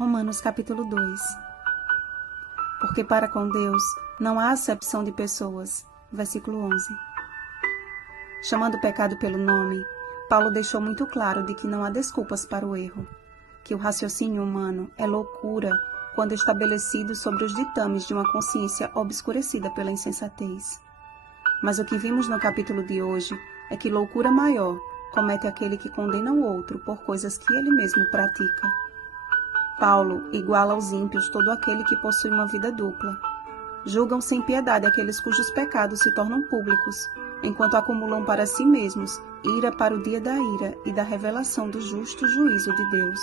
Romanos capítulo 2. Porque para com Deus não há acepção de pessoas. Versículo 11. Chamando o pecado pelo nome, Paulo deixou muito claro de que não há desculpas para o erro, que o raciocínio humano é loucura quando estabelecido sobre os ditames de uma consciência obscurecida pela insensatez. Mas o que vimos no capítulo de hoje é que loucura maior comete aquele que condena o outro por coisas que ele mesmo pratica. Paulo iguala aos ímpios todo aquele que possui uma vida dupla. Julgam sem piedade aqueles cujos pecados se tornam públicos, enquanto acumulam para si mesmos ira para o dia da ira e da revelação do justo juízo de Deus.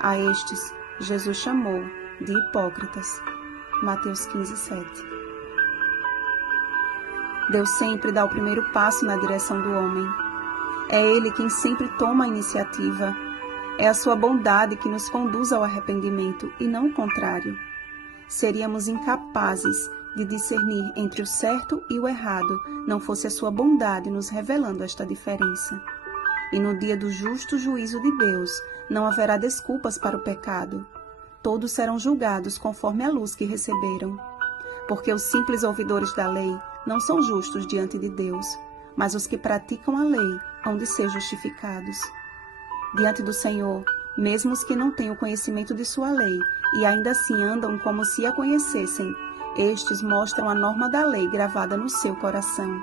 A estes, Jesus chamou de hipócritas. Mateus 15:7. Deus sempre dá o primeiro passo na direção do homem. É Ele quem sempre toma a iniciativa. É a sua bondade que nos conduz ao arrependimento e não o contrário. Seríamos incapazes de discernir entre o certo e o errado, não fosse a sua bondade nos revelando esta diferença. E no dia do justo juízo de Deus, não haverá desculpas para o pecado. Todos serão julgados conforme a luz que receberam. Porque os simples ouvidores da lei não são justos diante de Deus, mas os que praticam a lei hão de ser justificados. Diante do Senhor, mesmo os que não têm o conhecimento de sua lei e ainda assim andam como se a conhecessem, estes mostram a norma da lei gravada no seu coração.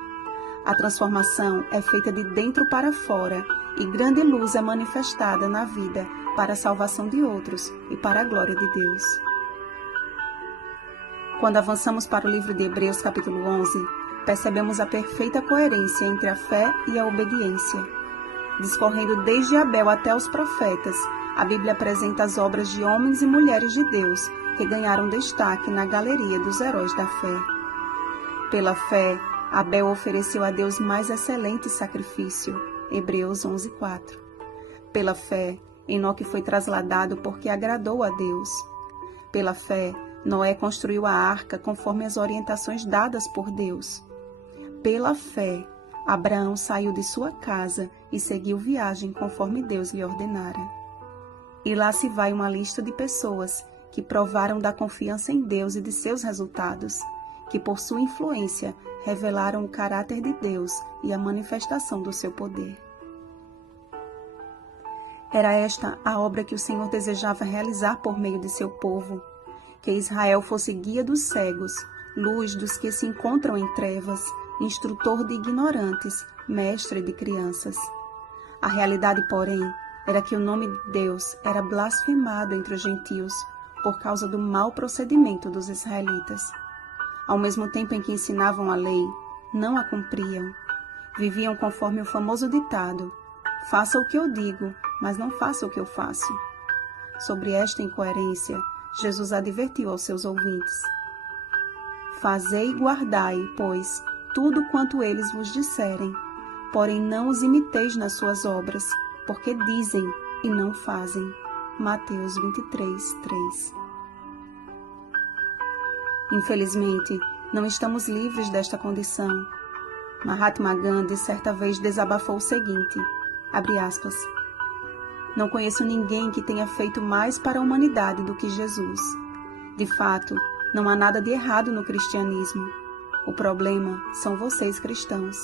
A transformação é feita de dentro para fora e grande luz é manifestada na vida para a salvação de outros e para a glória de Deus. Quando avançamos para o livro de Hebreus capítulo 11, percebemos a perfeita coerência entre a fé e a obediência. Discorrendo desde Abel até os profetas, a Bíblia apresenta as obras de homens e mulheres de Deus que ganharam destaque na galeria dos heróis da fé. Pela fé, Abel ofereceu a Deus mais excelente sacrifício. Hebreus 11:4. Pela fé, Enoque foi trasladado porque agradou a Deus. Pela fé, Noé construiu a arca conforme as orientações dadas por Deus. Pela fé, Abraão saiu de sua casa e seguiu viagem conforme Deus lhe ordenara. E lá se vai uma lista de pessoas que provaram da confiança em Deus e de seus resultados, que por sua influência revelaram o caráter de Deus e a manifestação do seu poder. Era esta a obra que o Senhor desejava realizar por meio de seu povo, que Israel fosse guia dos cegos, luz dos que se encontram em trevas, instrutor de ignorantes, mestre de crianças. A realidade, porém, era que o nome de Deus era blasfemado entre os gentios por causa do mau procedimento dos israelitas. Ao mesmo tempo em que ensinavam a lei, não a cumpriam. Viviam conforme o famoso ditado: faça o que eu digo, mas não faça o que eu faço. Sobre esta incoerência, Jesus advertiu aos seus ouvintes: fazei e guardai, pois, tudo quanto eles vos disserem, porém não os imiteis nas suas obras, porque dizem e não fazem. Mateus 23:3. Infelizmente, não estamos livres desta condição. Mahatma Gandhi certa vez desabafou o seguinte, abre aspas, não conheço ninguém que tenha feito mais para a humanidade do que Jesus. De fato, não há nada de errado no cristianismo. O problema são vocês cristãos.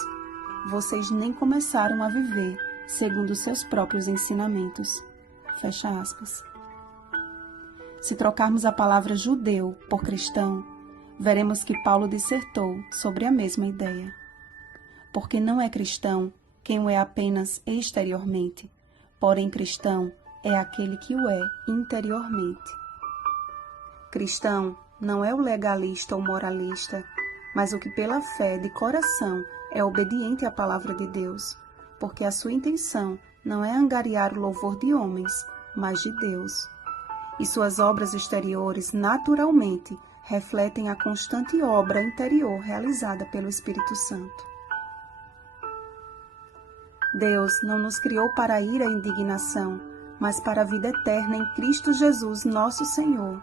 Vocês nem começaram a viver segundo seus próprios ensinamentos. Fecha aspas. Se trocarmos a palavra judeu por cristão, veremos que Paulo dissertou sobre a mesma ideia. Porque não é cristão quem o é apenas exteriormente, porém cristão é aquele que o é interiormente. Cristão não é o legalista ou moralista, mas o que pela fé de coração é obediente à palavra de Deus, porque a sua intenção não é angariar o louvor de homens, mas de Deus. E suas obras exteriores, naturalmente, refletem a constante obra interior realizada pelo Espírito Santo. Deus não nos criou para a ira e indignação, mas para a vida eterna em Cristo Jesus, nosso Senhor.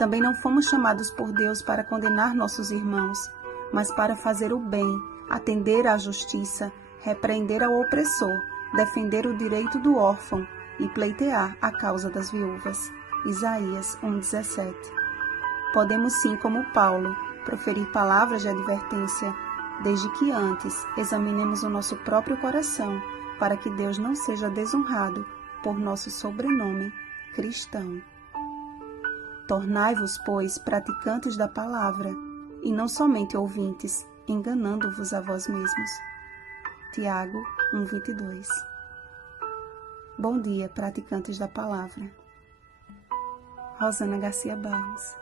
Também não fomos chamados por Deus para condenar nossos irmãos, mas para fazer o bem, atender à justiça, repreender ao opressor, defender o direito do órfão e pleitear a causa das viúvas. Isaías 1,17. Podemos sim, como Paulo, proferir palavras de advertência, desde que antes examinemos o nosso próprio coração, para que Deus não seja desonrado por nosso sobrenome cristão. Tornai-vos, pois, praticantes da palavra, e não somente ouvintes, enganando-vos a vós mesmos. Tiago 1,22. Bom dia, praticantes da palavra. Rosana Garcia Barros.